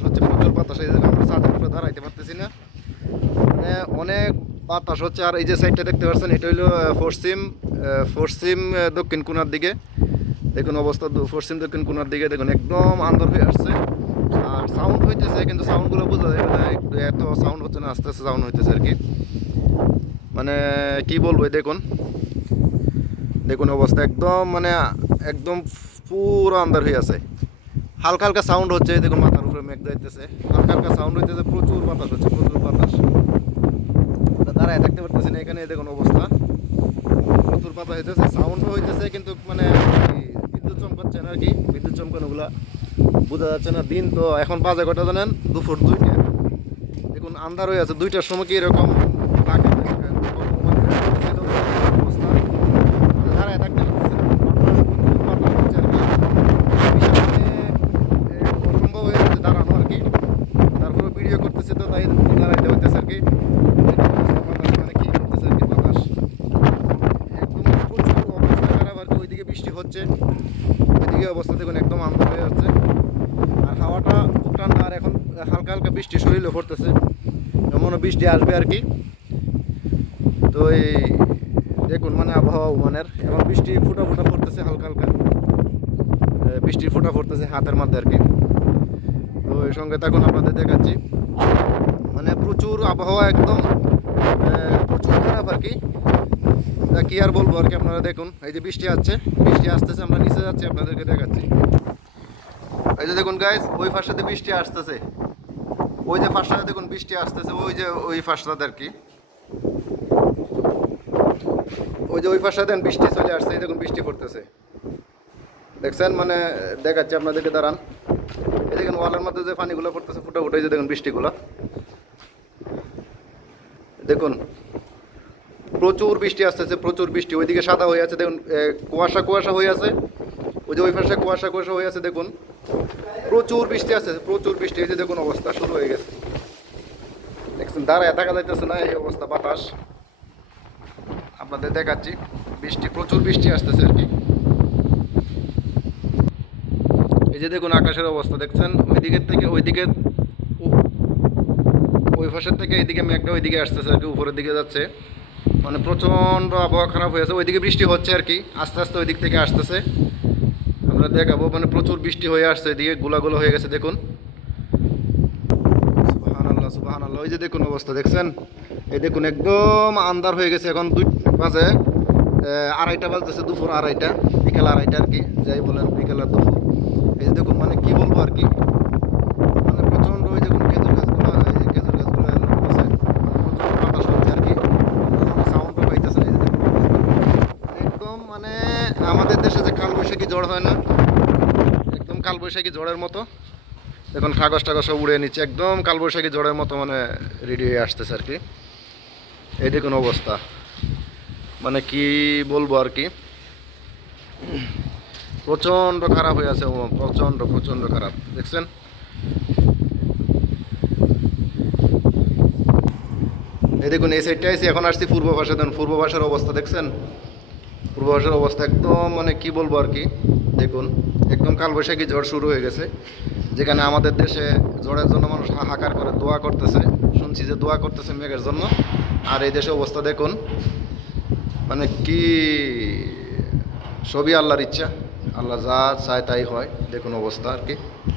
বাতাস হচ্ছে, প্রচুর বাতাস। এই যে আমরা ছাদের উপরে দাঁড়াইতে পারতেছি না, মানে অনেক বাতাস হচ্ছে। আর এই যে সাইডটা দেখতে পাচ্ছেন, এটা হলো পশ্চিম পশ্চিম দক্ষিণ কোণার দিকে। দেখুন অবস্থা, পশ্চিম দক্ষিণ কোণার দিকে দেখুন একদম আন্ধার হয়ে আসছে। আর সাউন্ড হইতেছে, কিন্তু সাউন্ডগুলো বোঝা যাবে না, একটু এত সাউন্ড হচ্ছে না, আস্তে আস্তে সাউন্ড হইতেছে আর কি। মানে কি বলবো, দেখুন দেখুন অবস্থা একদম, মানে একদম পুরো আন্ধার হয়ে আছে। হালকা হালকা সাউন্ড হচ্ছে, দেখুন মাথার উপরে মেঘ যাইতেছে, হালকা হালকা সাউন্ড হইতেছে, প্রচুর বাতাস হচ্ছে, প্রচুর বাতাস। দাঁড়ায় থাকতে পারতেছি না এখানে, দেখুন অবস্থা প্রচুর বাতাস হইতেছে, সাউন্ডও হইতেছে, কিন্তু মানে বিদ্যুৎ চমকাচ্ছে না আর কি। বিদ্যুৎ চমকানোগুলা বোঝা যাচ্ছে না। দিন তো এখন বাজে কটা জানেন, দুপুর 2টা। দেখুন আন্ধার হয়ে আছে, 2টার সময় কি এরকম লাগে অবস্থা, দাঁড়ায় থাকতে পারতেছি না। বাতাস হচ্ছে আর কি, অসম্ভব হয়ে যাচ্ছে দাঁড়ানো আর কি। তারপরে ভিডিও করতেছে তো তাই দাঁড়াইতে হইতেছে আর কি। বাতাস মানে কি করতেছে আর কি, বাতাস একদম প্রচুর অবস্থা খারাপ আর কি। ওইদিকে বৃষ্টি হচ্ছে, ওইদিকে অবস্থা দেখুন একদম আন্ধার হয়ে যাচ্ছে। আর হাওয়াটা খুব ঠান্ডা, আর এখন হালকা হালকা বৃষ্টি শরীরে পড়তেছে, এমনও বৃষ্টি আসবে আর কি। তো এই দেখুন মানে আবহাওয়া ওমানের এখন বৃষ্টি ফুটা ফুটা পড়তেছে, হালকা হালকা বৃষ্টির ফোঁটা পড়তেছে হাতের মধ্যে আর কি। তো এই সঙ্গে তখন আপনাদের দেখাচ্ছি, মানে প্রচুর আবহাওয়া একদম প্রচুর খারাপ আর কি। তা কি আর বলবো আর কি, আপনারা দেখুন এই যে বৃষ্টি আসছে, বৃষ্টি আসতেছে, আমরা নিচে যাচ্ছি, আপনাদেরকে দেখাচ্ছি। এই যে দেখুন গাইস, ওই ফাঁসটাতে বৃষ্টি আসতেছে, ওই যে ফাঁসটাতে দেখুন বৃষ্টি আসতেছে, ওই যে ওই ফাঁসটাতে আর কি, ওই যে ওই ফাঁসটাতে বৃষ্টি চলে আসছে, এই দেখুন বৃষ্টি পড়তেছে, দেখছেন? মানে দেখাচ্ছি আপনাদেরকে, দাঁড়ান। এই দেখুন ওয়ালের মধ্যে যে পানিগুলো পড়তেছে ফুটা ফুটে, যে দেখুন বৃষ্টিগুলো দেখুন, প্রচুর বৃষ্টি আসতেছে, প্রচুর বৃষ্টি। ওইদিকে সাদা হয়ে আছে দেখুন, কুয়াশা কুয়াশা হয়ে আছে, ওই যে ওই পাশে কুয়াশা কুয়াশা হয়ে আছে দেখুন, প্রচুর বৃষ্টি আসতেছে, প্রচুর বৃষ্টি। এই যে দেখুন অবস্থা শুরু হয়ে গেছে, দেখছেন? দাঁড়ায় থাকা যাইতেছে না, এই অবস্থা। বাতাস আপনাদের দেখাচ্ছি, বৃষ্টি, প্রচুর বৃষ্টি আসতেছে আর কি। এই যে দেখুন আকাশের অবস্থা দেখছেন, ওই দিকের থেকে ওইদিকে, ওই পাশের থেকে এইদিকে মেঘটা ওইদিকে আসতেছে আর কি, উপরের দিকে যাচ্ছে। মানে প্রচণ্ড আবহাওয়া খারাপ হয়েছে, ওইদিকে বৃষ্টি হচ্ছে আর কি, আস্তে আস্তে ওই দিক থেকে আসতেছে। আমরা দেখাবো, মানে প্রচুর বৃষ্টি হয়ে আসছে, এদিকে গোলাগুলো হয়ে গেছে দেখুন। সুবহানাল্লাহ সুবহানাল্লাহ, ওই যে দেখুন অবস্থা দেখছেন, এই দেখুন একদম আন্ধার হয়ে গেছে। এখন 2 বাজে, 2:30 বাজতেছে, দুপুর 2:30, বিকেল 2:30 আর কি, যাই বলেন বিকেল আর দুপুর। এই যে দেখুন মানে কি বলবো আর কি, মানে প্রচণ্ড, ওই দেখুন খেজুর গাছগুলো, এই যে খেজুর গাছগুলো লড়তেছে, প্রচণ্ড বাতাস হচ্ছে আর কি, সাউন্ডও পাইতেছে। এই যে দেখুন একদম, মানে আমাদের দেশে যে কালবৈশাখী ঝড় হয় না, একদম কালবৈশাখী ঝড়ের মতো দেখুন, কাগজ টাগজ সব উড়ে নিচ্ছে, একদম কালবৈশাখী ঝড়ের মতো মানে রেডি হয়ে আসতেছে আর কি। এই দেখুন অবস্থা, মানে কি বলবো আর কি, প্রচণ্ড খারাপ হয়ে আছে, প্রচণ্ড প্রচণ্ড খারাপ, দেখছেন? এই দেখুন এই সাইডটা এসে এখন আসছি পূর্ব পাশে, দেখুন পূর্ব পাশের অবস্থা দেখছেন, পূর্ব পাশের অবস্থা একদম, মানে কি বলবো আর কি। দেখুন একদম কালবৈশাখী ঝড় শুরু হয়ে গেছে, যেখানে আমাদের দেশে ঝড়ের জন্য মানুষ হাহাকার করে দোয়া করতেছে, শুনছি যে দোয়া করতেছে মেঘের জন্য। আর এই দেশে অবস্থা দেখুন, মানে কি, সবই আল্লাহর ইচ্ছা, আল্লাহ যা চায় তাই হয়। দেখুন অবস্থা আর কি।